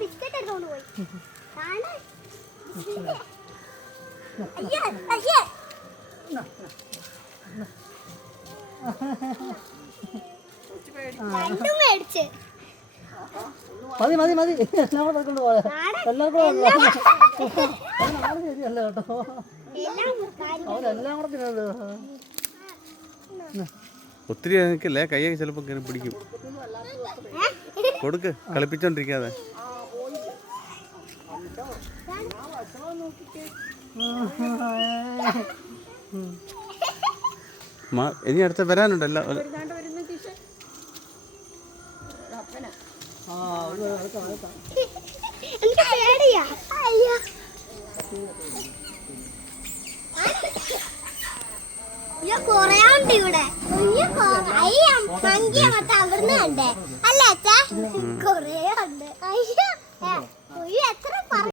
Biscuit എടുത്തോണ്ട് പോയി. മതി മതി മതി എല്ലാം കൂടെ കൊണ്ട് പോയാ ശരിയല്ല കേട്ടോ, അവരെല്ലാം കൂടെ തിന്നത്. ഒത്തിരി നിൽക്കല്ലേ, കൈയൊക്കെ ചിലപ്പോൾ കയറി പിടിക്കും. കൊടുക്ക്, കളിപ്പിച്ചോണ്ടിരിക്കാതെ. ഇനി അടുത്ത വരാനുണ്ടല്ലോ. കൊറേണ്ട് ഇവിടെ അവിടുന്ന് കണ്ടേ അല്ലേ അച്ഛാ? കൊറേ ഉണ്ട്. അയ്യോ എത്ര